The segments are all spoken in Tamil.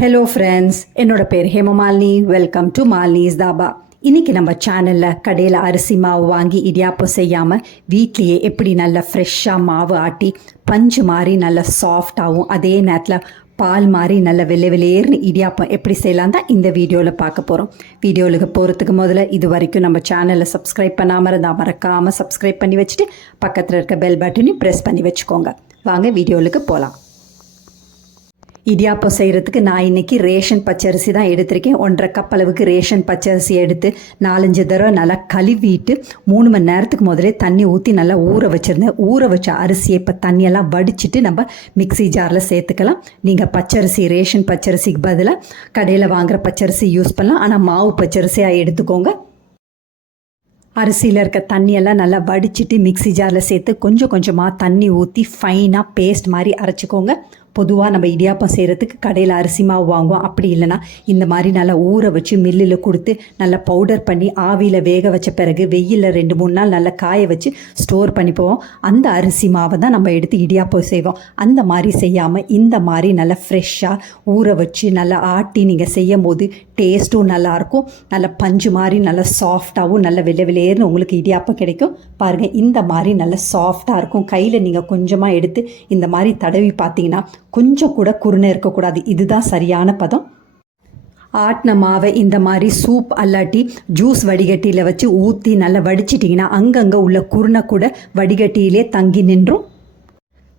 ஹலோ ஃப்ரெண்ட்ஸ் என்னோட பேர் ஹேமமாலினி வெல்கம் டு மாலினிஸ் தாபா. இன்றைக்கி நம்ம சேனலில் கடையில் அரிசி மாவு வாங்கி இடியாப்பம் செய்யாமல் வீட்லேயே எப்படி நல்ல ஃப்ரெஷ்ஷாக மாவு ஆட்டி பஞ்சு மாதிரி நல்ல சாஃப்டாகவும் அதே நேரத்தில் பால் மாதிரி நல்ல வெள்ளை வெளியேறுனு இடியாப்பம் எப்படி செய்யலாம் தான் இந்த வீடியோவில் பார்க்க போகிறோம் வீடியோவில் போகிறதுக்கு முதல்ல இது வரைக்கும் நம்ம சேனலை சப்ஸ்கிரைப் பண்ணாமல் இருந்தால் மறக்காமல் சப்ஸ்கிரைப் பண்ணி வச்சுட்டு பக்கத்தில் இருக்க பெல் பட்டனையும் ப்ரெஸ் பண்ணி வச்சுக்கோங்க. வாங்க வீடியோவுக்கு போகலாம் இடியாப்பம் செய்கிறதுக்கு நான் இன்னைக்கு ரேஷன் பச்சரிசி தான் எடுத்திருக்கேன். ஒன்றரை கப் அளவுக்கு ரேஷன் பச்சரிசி எடுத்து நாலஞ்சு தடவை நல்லா கழுவிட்டு மூணு மணி நேரத்துக்கு முதலே தண்ணி ஊற்றி நல்லா ஊற வச்சுருந்தேன். ஊற வச்ச அரிசியை இப்போ தண்ணியெல்லாம் வடிச்சிட்டு நம்ம மிக்ஸி ஜாரில் சேர்த்துக்கலாம். நீங்கள் பச்சரிசி ரேஷன் பச்சரிசிக்கு பதிலாக கடையில் வாங்குற பச்சரிசி யூஸ் பண்ணலாம். ஆனால் மாவு பச்சரிசியாக எடுத்துக்கோங்க. அரிசியில் இருக்க தண்ணியெல்லாம் நல்லா வடிச்சிட்டு மிக்ஸி ஜாரில் சேர்த்து கொஞ்சம் கொஞ்சமாக தண்ணி ஊற்றி ஃபைனாக பேஸ்ட் மாதிரி அரைச்சிக்கோங்க. பொதுவாக நம்ம இடியாப்பம் செய்கிறதுக்கு கடையில் அரிசி மாவு வாங்குவோம். அப்படி இல்லைன்னா இந்த மாதிரி நல்லா ஊற வச்சு மில்லில் கொடுத்து நல்லா பவுடர் பண்ணி ஆவியில் வேக வச்ச பிறகு வெயிலில் ரெண்டு மூணு நாள் நல்லா காய வச்சு ஸ்டோர் பண்ணிப்போம். அந்த அரிசி மாவை தான் நம்ம எடுத்து இடியாப்பம் செய்வோம். அந்த மாதிரி செய்யாமல் இந்த மாதிரி நல்லா ஃப்ரெஷ்ஷாக ஊற வச்சு நல்லா ஆட்டி நீங்கள் செய்யும் போது டேஸ்ட்டும் நல்லாயிருக்கும். நல்ல பஞ்சு மாதிரி நல்லா சாஃப்டாகவும் நல்ல வெள்ளை வெளியேறுனு உங்களுக்கு இடியாப்பம் கிடைக்கும். பாருங்கள் இந்த மாதிரி நல்ல சாஃப்டாக இருக்கும். கையில் நீங்கள் கொஞ்சமாக எடுத்து இந்த மாதிரி தடவி பார்த்தீங்கன்னா கொஞ்சம் கூட குருணை இருக்கக்கூடாது. இதுதான் சரியான பதம். ஆட்டின மாவை இந்த மாதிரி சூப் அல்லாட்டி ஜூஸ் வடிகட்டியில் வச்சு ஊற்றி நல்லா வடிச்சிட்டிங்கன்னா அங்கங்கே உள்ள குருணை கூட வடிகட்டியிலே தங்கி நின்றும்.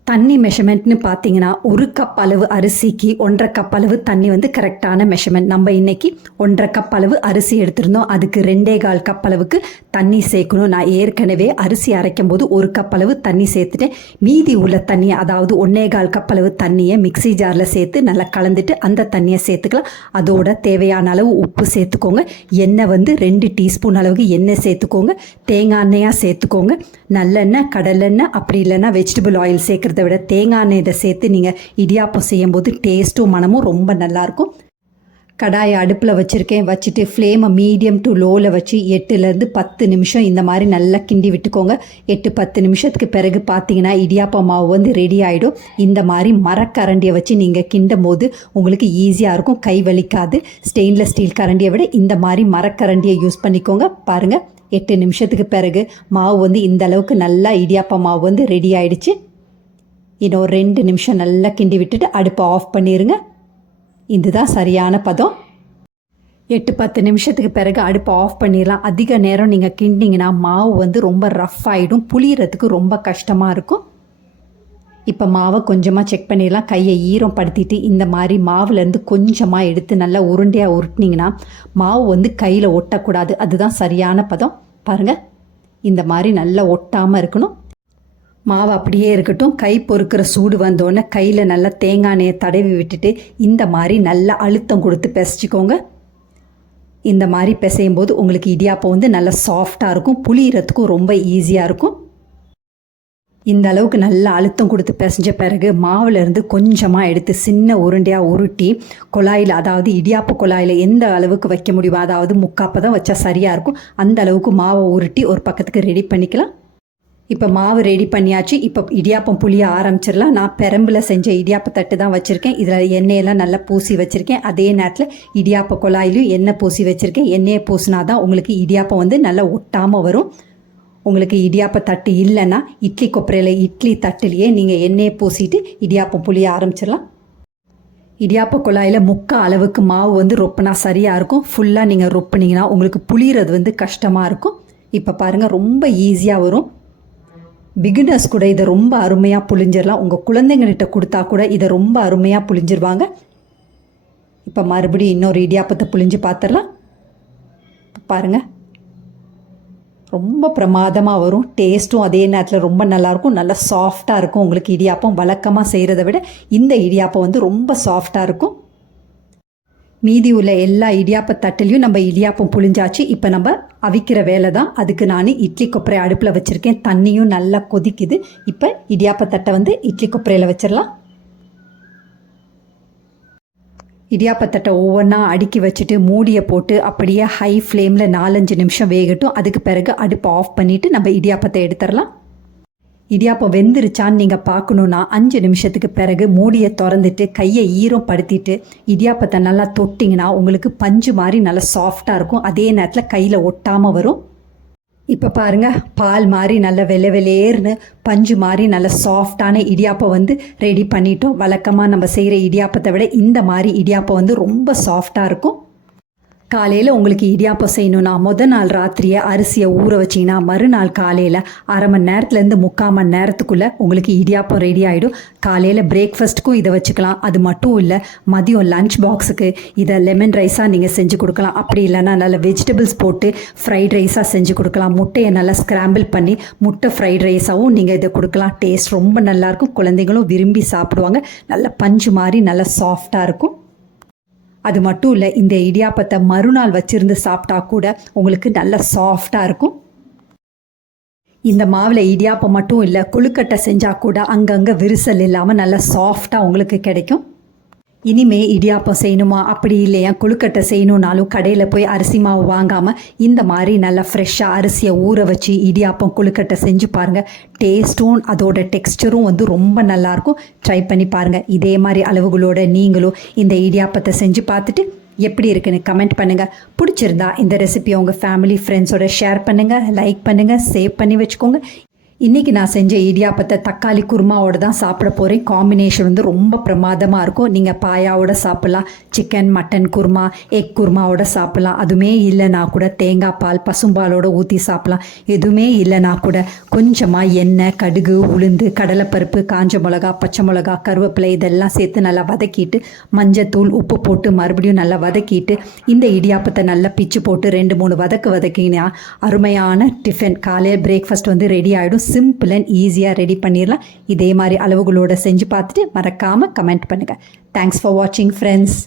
தண்ணி மெஷர்மெண்ட்னு பார்த்தீங்கன்னா ஒரு கப் அளவு அரிசிக்கு ஒன்றரை கப் அளவு தண்ணி வந்து கரெக்டான மெஷர்மெண்ட் நம்ம இன்னைக்கு ஒன்றரை கப் அளவு அரிசி எடுத்திருந்தோம். அதுக்கு ரெண்டே கால் கப் அளவுக்கு தண்ணி சேர்க்கணும். நான் ஏற்கனவே அரிசி அரைக்கும் போது ஒரு கப் அளவு தண்ணி சேர்த்துட்டேன். மீதி உள்ள தண்ணியை அதாவது ஒன்றே கால் கப் அளவு தண்ணியை மிக்ஸி ஜாரில் சேர்த்து நல்லா கலந்துட்டு அந்த தண்ணியை சேர்த்துக்கலாம். அதோட தேவையான அளவு உப்பு சேர்த்துக்கோங்க. எண்ணெய் வந்து ரெண்டு டீஸ்பூன் அளவுக்கு எண்ணெய் சேர்த்துக்கோங்க. தேங்காய் எண்ணெயாக சேர்த்துக்கோங்க. நல்லெண்ணெய் கடலெண்ணெய் அப்படி இல்லைன்னா வெஜிடபிள் ஆயில் சேர்க்குறது விட தேங்காய் எண்ணெய் இதை சேர்த்து நீங்கள் இடியாப்பம் செய்யும்போது டேஸ்ட்டும் மனமும் ரொம்ப நல்லாயிருக்கும். கடாயை அடுப்பில் வச்சுருக்கேன். வச்சுட்டு ஃப்ளேமை மீடியம் டு லோவில் வச்சு எட்டுலேருந்து பத்து நிமிஷம் இந்த மாதிரி நல்லா கிண்டி விட்டுக்கோங்க. எட்டு பத்து நிமிஷத்துக்கு பிறகு பார்த்தீங்கன்னா இடியாப்ப மாவு வந்து ரெடி ஆகிடும் இந்த மாதிரி மரக்கரண்டியை வச்சு நீங்கள் கிண்டும் போது உங்களுக்கு ஈஸியாக இருக்கும். கை வலிக்காது. ஸ்டெயின்லெஸ் ஸ்டீல் கரண்டியை விட இந்த மாதிரி மரக்கரண்டியை யூஸ் பண்ணிக்கோங்க. பாருங்கள் எட்டு நிமிஷத்துக்கு பிறகு மாவு வந்து இந்த அளவுக்கு நல்லா இடியாப்ப மாவு வந்து ரெடி ஆயிடுச்சு. இன்னும் ஒரு ரெண்டு நிமிஷம் நல்லா கிண்டி விட்டுட்டு அடுப்பை ஆஃப் பண்ணிடுங்க இதுதான் சரியான பதம். எட்டு பத்து நிமிஷத்துக்கு பிறகு அடுப்பை ஆஃப் பண்ணிடலாம். அதிக நேரம் நீங்கள் கிண்டிங்கன்னா மாவு வந்து ரொம்ப ரஃப் ஆகிடும் புளியறதுக்கு ரொம்ப கஷ்டமாக இருக்கும். இப்போ மாவை கொஞ்சமாக செக் பண்ணிடலாம். கையை ஈரம் படுத்திட்டு இந்த மாதிரி மாவுலேருந்து கொஞ்சமாக எடுத்து நல்லா உருண்டையாக உருட்டினீங்கன்னா மாவு வந்து கையில் ஒட்டக்கூடாது. அதுதான் சரியான பதம். பாருங்கள் இந்த மாதிரி நல்லா ஒட்டாமல் இருக்கணும். மாவு அப்படியே இருக்கட்டும். கை பொறுக்கிற சூடு வந்தோடனே கையில் நல்லா தேங்காய் எண்ணெயை தடவி விட்டுட்டு இந்த மாதிரி நல்லா அழுத்தம் கொடுத்து பிசைச்சிக்கோங்க. இந்த மாதிரி பிசையும் போது உங்களுக்கு இடியாப்பம் வந்து நல்லா சாஃப்டாக இருக்கும். புளியறதுக்கும் ரொம்ப ஈஸியாக இருக்கும். இந்த அளவுக்கு நல்லா அழுத்தம் கொடுத்து பிசைஞ்ச பிறகு மாவுலேருந்து கொஞ்சமாக எடுத்து சின்ன உருண்டையாக உருட்டி குழாயில் அதாவது இடியாப்ப குழாயில் எந்த அளவுக்கு வைக்க முடியுமோ அதாவது முக்காப்பதான் வச்சா சரியாக இருக்கும். அந்த அளவுக்கு மாவை உருட்டி ஒரு பக்கத்துக்கு ரெடி பண்ணிக்கலாம். இப்போ மாவு ரெடி பண்ணியாச்சு. இப்போ இடியாப்பம் புளிய ஆரம்பிச்சிடலாம். நான் பெரம்பில் செஞ்ச இடியாப்ப தட்டு தான் வச்சுருக்கேன். இதில் எண்ணெயெல்லாம் நல்லா பூசி வச்சுருக்கேன். அதே நேரத்தில் இடியாப்ப குழாயிலையும் எண்ணெய் பூசி வச்சுருக்கேன். எண்ணெயை பூசினா தான் உங்களுக்கு இடியாப்பம் வந்து நல்லா ஒட்டாமல் வரும். உங்களுக்கு இடியாப்ப தட்டு இல்லைன்னா இட்லி கொப்பரையில் இட்லி தட்டுலேயே நீங்கள் எண்ணெயை பூசிட்டு இடியாப்பம் புளிய ஆரம்பிச்சிடலாம். இடியாப்ப குழாயில் முக்க அளவுக்கு மாவு வந்து ரொப்பினா சரியாக இருக்கும். ஃபுல்லாக நீங்கள் ரொப்பினீங்கன்னா உங்களுக்கு புளியறது வந்து கஷ்டமாக இருக்கும். இப்போ பாருங்கள் ரொம்ப ஈஸியாக வரும். பிகினர்ஸ் கூட இதை ரொம்ப அருமையாக புழிஞ்சிடலாம். உங்கள் குழந்தைங்கள்கிட்ட கொடுத்தா கூட இதை ரொம்ப அருமையாக புழிஞ்சிருவாங்க. இப்போ மறுபடியும் இன்னொரு இடியாப்பத்தை புழிஞ்சு பார்த்துடலாம் பாருங்கள் ரொம்ப பிரமாதமாக வரும். டேஸ்ட்டும் அதே நேரத்தில் ரொம்ப நல்லாயிருக்கும். நல்லா சாஃப்டாக இருக்கும். உங்களுக்கு இடியாப்பம் வழக்கமாக செய்கிறத விட இந்த இடியாப்பம் வந்து ரொம்ப சாஃப்டாக இருக்கும். மீதி உள்ள எல்லா இடியாப்ப தட்டிலையும் நம்ம இடியாப்பம் புழிஞ்சாச்சு. இப்போ நம்ம அவிக்கிற வேலை தான் அதுக்கு நான் இட்லி கொப்பரை அடுப்பில் வச்சுருக்கேன். தண்ணியும் நல்லா கொதிக்குது. இப்போ இடியாப்ப தட்டை வந்து இட்லி கொப்பரையில் வச்சிடலாம் இடியாப்பத்தட்டை ஒவ்வொன்றா அடுக்கி வச்சுட்டு மூடியை போட்டு அப்படியே ஹை ஃப்ளேமில் நாலஞ்சு நிமிஷம் வேகட்டும். அதுக்கு பிறகு அடுப்பை ஆஃப் பண்ணிவிட்டு நம்ம இடியாப்பத்தை எடுத்துடலாம் இடியாப்பம் வெந்துருச்சான்னு நீங்கள் பார்க்கணுன்னா அஞ்சு நிமிஷத்துக்கு பிறகு மூடியை திறந்துட்டு கையை ஈரம் படுத்திட்டு இடியாப்பத்தை நல்லா தொட்டிங்கன்னா உங்களுக்கு பஞ்சு மாதிரி நல்லா சாஃப்டாக இருக்கும். அதே நேரத்தில் கையில் ஒட்டாமல் வரும். இப்போ பாருங்க பால் மாதிரி நல்ல வெள்ளை வெளியேறுன்னு பஞ்சு மாதிரி நல்ல சாஃப்டான இடியாப்பம் வந்து ரெடி பண்ணிட்டோம். வழக்கமாக நம்ம செய்கிற இடியாப்பத்தை விட இந்த மாதிரி இடியாப்பம் வந்து ரொம்ப சாஃப்டாக இருக்கும். காலையில் உங்களுக்கு இடியாப்பம் செய்யணும்னா முத நாள் ராத்திரியை அரிசியை ஊற வச்சிங்கன்னா மறுநாள் காலையில் அரை மணி நேரத்துலேருந்து முக்கால் மணி நேரத்துக்குள்ளே உங்களுக்கு இடியாப்பம் ரெடி ஆகிடும் காலையில் பிரேக்ஃபாஸ்ட்டுக்கும் இதை வச்சுக்கலாம். அது மட்டும் இல்லை மதியம் லஞ்ச் பாக்ஸுக்கு இதை லெமன் ரைஸாக நீங்கள் செஞ்சு கொடுக்கலாம். அப்படி இல்லைன்னா நல்ல வெஜிடபிள்ஸ் போட்டு ஃப்ரைட் ரைஸாக செஞ்சு கொடுக்கலாம். முட்டையை நல்லா ஸ்க்ராம்பிள் பண்ணி முட்டை ஃப்ரைட் ரைஸாகவும் நீங்கள் இதை கொடுக்கலாம். டேஸ்ட் ரொம்ப நல்லாயிருக்கும் குழந்தைங்களும் விரும்பி சாப்பிடுவாங்க. நல்ல பஞ்சு மாதிரி நல்லா சாஃப்டாக இருக்கும். அது மட்டும் இல்லை இந்த இடியாப்பத்தை மறுநாள் வச்சிருந்து சாப்பிட்டா கூட உங்களுக்கு நல்ல சாஃப்டாக இருக்கும். இந்த மாவில் இடியாப்பம் மட்டும் இல்லை கொழுக்கட்டை செஞ்சால் கூட அங்கங்கே விரிசல் இல்லாமல் நல்லா சாஃப்டாக உங்களுக்கு கிடைக்கும். இனிமே இடியாப்பம் செய்யணுமா? அப்படி இல்லையா? கொழுக்கட்டை செய்யணுன்னாலும் கடையில் போய் அரிசி மாவு வாங்காமல் இந்த மாதிரி நல்லா ஃப்ரெஷ்ஷாக அரிசியை ஊற வச்சு இடியாப்பம் கொழுக்கட்டை செஞ்சு பாருங்கள் டேஸ்ட்டும் அதோட டெக்ஸ்டரும் வந்து ரொம்ப நல்லாயிருக்கும் ட்ரை பண்ணி பாருங்கள் இதே மாதிரி அளவுகளோட நீங்களும் இந்த இடியாப்பத்தை செஞ்சு பார்த்துட்டு எப்படி இருக்குன்னு கமெண்ட் பண்ணுங்கள் பிடிச்சிருந்தா இந்த ரெசிபியை உங்கள் ஃபேமிலி ஃப்ரெண்ட்ஸோட ஷேர் பண்ணுங்கள் லைக் பண்ணுங்கள் சேவ் பண்ணி வச்சுக்கோங்க. இன்றைக்கி நான் செஞ்ச இடியாப்பத்தை தக்காளி குருமாவோட தான் சாப்பிட போகிறேன் காம்பினேஷன் வந்து ரொம்ப பிரமாதமாக இருக்கும். நீங்கள் பாயாவோட சாப்பிட்லாம். சிக்கன் மட்டன் குருமா எக் குருமாவோட சாப்பிட்லாம். அதுவுமே இல்லைனா கூட தேங்காய் பால் பசும்பாலோட ஊற்றி சாப்பிட்லாம். எதுவுமே இல்லைனா கூட கொஞ்சமாக எண்ணெய் கடுகு உளுந்து கடலைப்பருப்பு காஞ்ச மிளகா பச்சை மிளகா கருவேப்பிலை இதெல்லாம் சேர்த்து நல்லா வதக்கிட்டு மஞ்சத்தூள் உப்பு போட்டு மறுபடியும் நல்லா வதக்கிட்டு இந்த இடியாப்பத்தை நல்லா பிச்சு போட்டு ரெண்டு மூணு வதக்கு வதக்கினா அருமையான டிஃபன் காலையில் பிரேக்ஃபாஸ்ட் வந்து ரெடி ஆகிடும் சிம்பிள் அண்ட் ஈஸியாக ரெடி பண்ணிடலாம். இதே மாதிரி அளவுகளோடு செஞ்சு பார்த்துட்டு மறக்காமல் கமெண்ட் பண்ணுங்கள் தேங்க்ஸ் ஃபார் வாட்சிங் ஃப்ரெண்ட்ஸ்